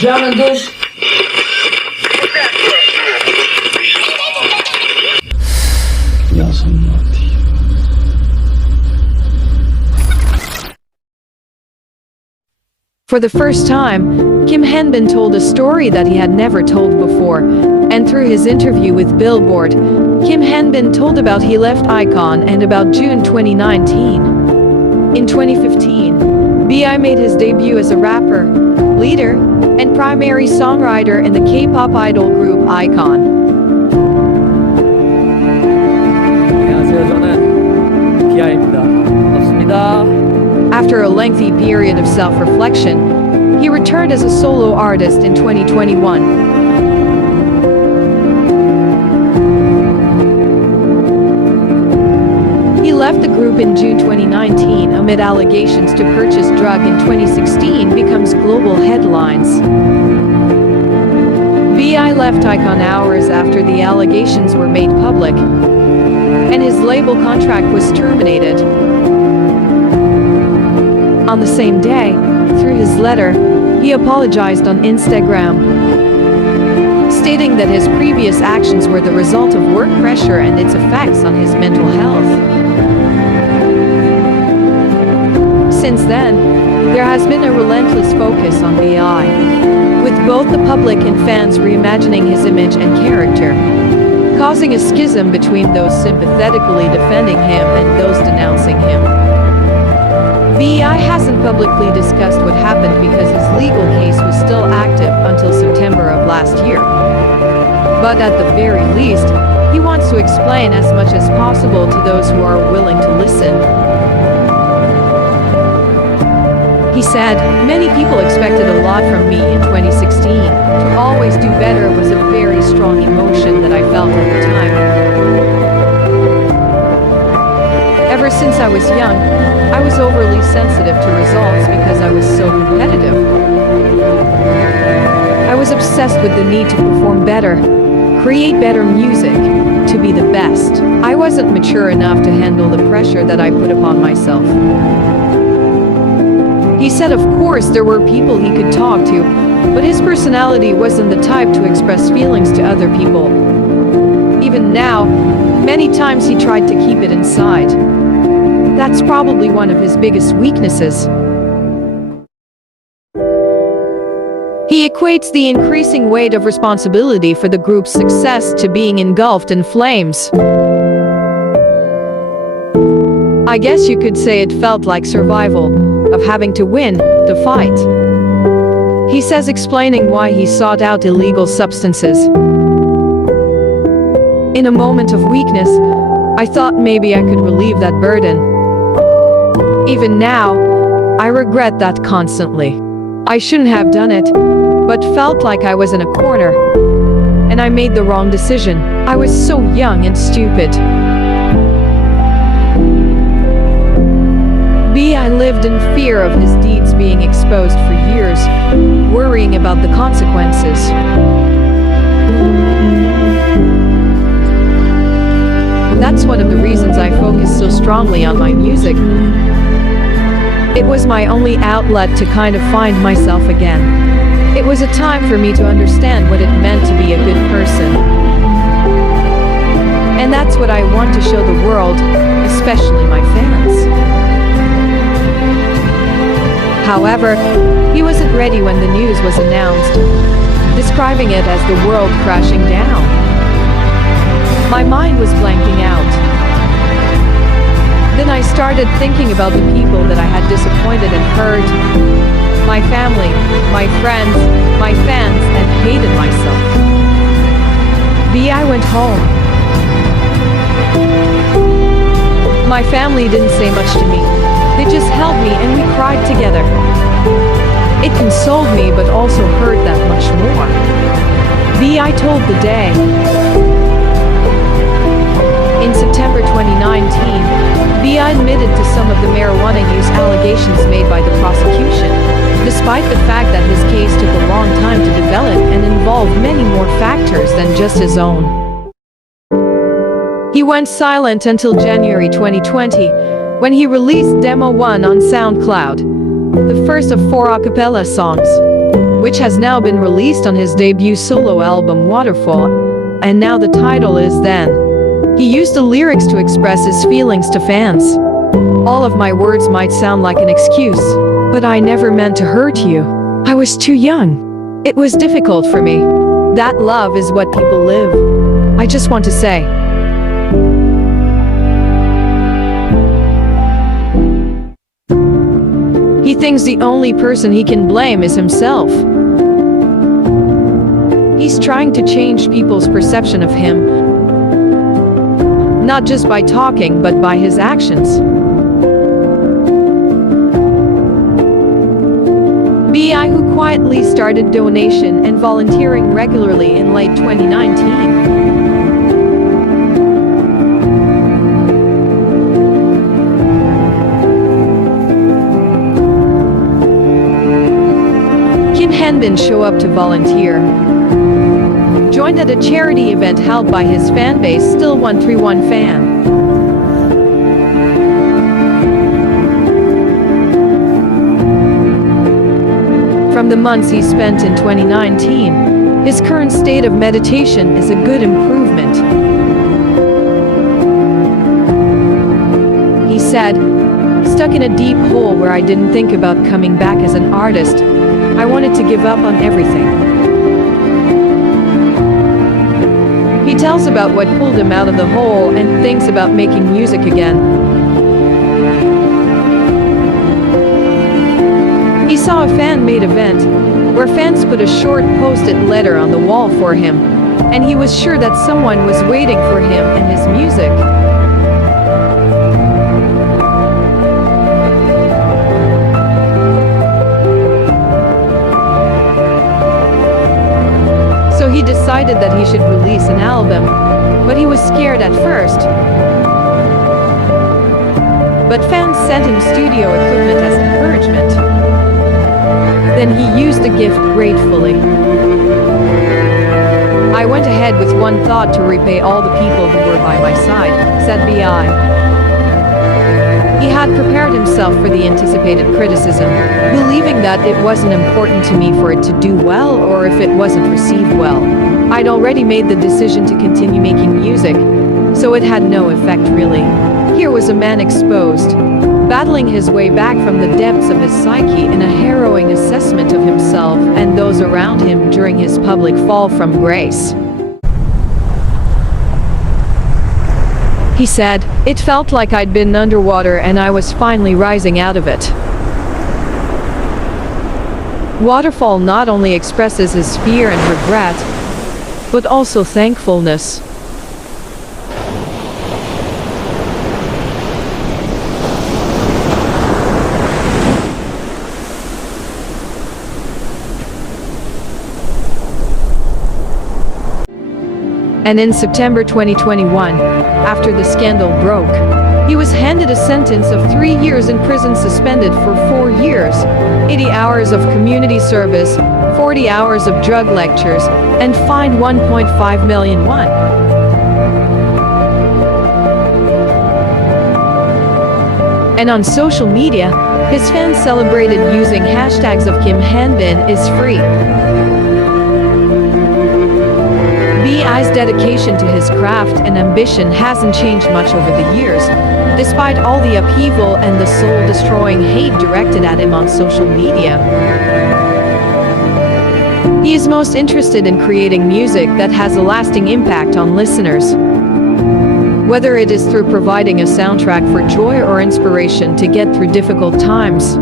这样的都是。For the first time, Kim Hanbin told a story that he had never told before, and through his interview with Billboard, Kim Hanbin told about he left iKON and about June 2019. In 2015, B.I made his debut as a rapper, leader, and primary songwriter in the K-pop idol group iKON. 안녕하세요. 저는 비아입니다. 반갑습니다. After a lengthy period of self-reflection, he returned as a solo artist in 2021. He left the group in June 2019 amid allegations to purchase drug in 2016 becomes global headlines. B.I left iKON hours after the allegations were made public, and his label contract was terminated. On the same day, through his letter, he apologized on Instagram, stating that his previous actions were the result of work pressure and its effects on his mental health. Since then, there has been a relentless focus on B.I, with both the public and fans reimagining his image and character, causing a schism between those sympathetically defending him and those denouncing him. B.I hasn't publicly discussed what happened because his legal case was still active until September of last year. But at the very least, he wants to explain as much as possible to those who are willing to listen. He said, "Many people expected a lot from me in 2016. To always do better was a very strong emotion that I felt at the time. Ever since I was young, I was overly sensitive to results because I was so competitive. I was obsessed with the need to perform better, create better music, to be the best. I wasn't mature enough to handle the pressure that I put upon myself." He said of course there were people he could talk to, but his personality wasn't the type to express feelings to other people. Even now, many times he tried to keep it inside. That's probably one of his biggest weaknesses. He equates the increasing weight of responsibility for the group's success to being engulfed in flames. "I guess you could say it felt like survival, of having to win the fight," he says, explaining why he sought out illegal substances. "In a moment of weakness, I thought maybe I could relieve that burden. Even now, I regret that constantly. I shouldn't have done it, but felt like I was in a corner, and I made the wrong decision. I was so young and stupid." B.I lived in fear of his deeds being exposed for years, worrying about the consequences. That's one of the reasons I focus so strongly on my music. It was my only outlet to kind of find myself again. It was a time for me to understand what it meant to be a good person. And that's what I want to show the world, especially my fans. However, he wasn't ready when the news was announced, describing it as the world crashing down. "My mind was blanking out. Then I started thinking about the people that I had disappointed and hurt. My family, my friends, my fans, and hated myself." B.I went home. "My family didn't say much to me. They just held me and we cried together. It consoled me but also hurt that much more." B.I told The Day. In September 2019, B.I admitted to some of the marijuana use allegations made by the prosecution, despite the fact that his case took a long time to develop and involved many more factors than just his own. He went silent until January 2020, when he released Demo 1 on SoundCloud, the first of 4 a cappella songs, which has now been released on his debut solo album Waterfall, and now the title is Then. He used the lyrics to express his feelings to fans. All of my words might sound like an excuse, but I never meant to hurt you. I was too young. It was difficult for me. That love is what people live. I just want to say. He thinks the only person he can blame is himself. He's trying to change people's perception of him, not just by talking, but by his actions. BI, who quietly started donation and volunteering regularly in late 2019. Hanbin show up to volunteer. Joined at a charity event held by his fanbase Still 131 fan. From the months he spent in 2019, his current state of meditation is a good improvement. He said, "Stuck in a deep hole where I didn't think about coming back as an artist. I wanted to give up on everything." He tells about what pulled him out of the hole and thinks about making music again. He saw a fan-made event where fans put a short post-it letter on the wall for him, and he was sure that someone was waiting for him and his music. So he decided that he should release an album, but he was scared at first. But fans sent him studio equipment as encouragement. Then he used the gift gratefully. "I went ahead with one thought to repay all the people who were by my side," said BI. He had prepared himself for the anticipated criticism, believing that it wasn't important to me for it to do well or if it wasn't received well. I'd already made the decision to continue making music, so it had no effect really. Here was a man exposed, battling his way back from the depths of his psyche in a harrowing assessment of himself and those around him during his public fall from grace. He said, "It felt like I'd been underwater and I was finally rising out of it." Waterfall not only expresses his fear and regret, but also thankfulness. And in September 2021, after the scandal broke, he was handed a sentence of 3 years in prison, suspended for 4 years, 80 hours of community service, 40 hours of drug lectures, and fined 1.5 million won. And on social media, his fans celebrated using hashtags of Kim Hanbin is free. BI's dedication to his craft and ambition hasn't changed much over the years, despite all the upheaval and the soul-destroying hate directed at him on social media. He is most interested in creating music that has a lasting impact on listeners. Whether it is through providing a soundtrack for joy or inspiration to get through difficult times.